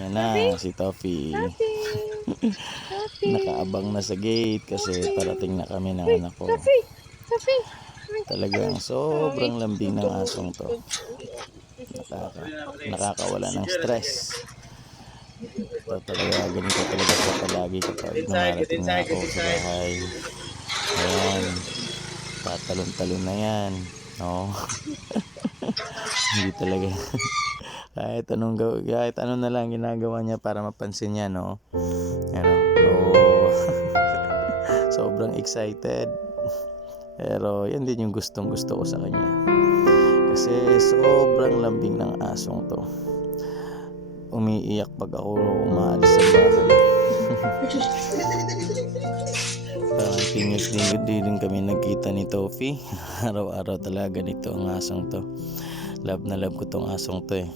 Ayan na si Toffee. Nakaabang na sa gate kasi parating na kami ng anak ko. Talagang sobrang lambing ng asong to. Nakakawala ng stress. Ito talaga, ganito talaga siya palagi kapag dumarating na ako sa bahay. Ayan, tatalon-talon na yan. No? Hindi talaga. kahit ano na lang ginagawa niya para mapansin niya, no? Ano? Oh. Sobrang excited. Pero yan din yung gustong gusto ko sa kanya. Kasi sobrang lambing ng asong to. Umiiyak pag ako umaalis sa bahay. Continuously din kami nagkita ni Toffee. Araw-araw talaga nito ang asong to. Love na love ko tong asong to eh.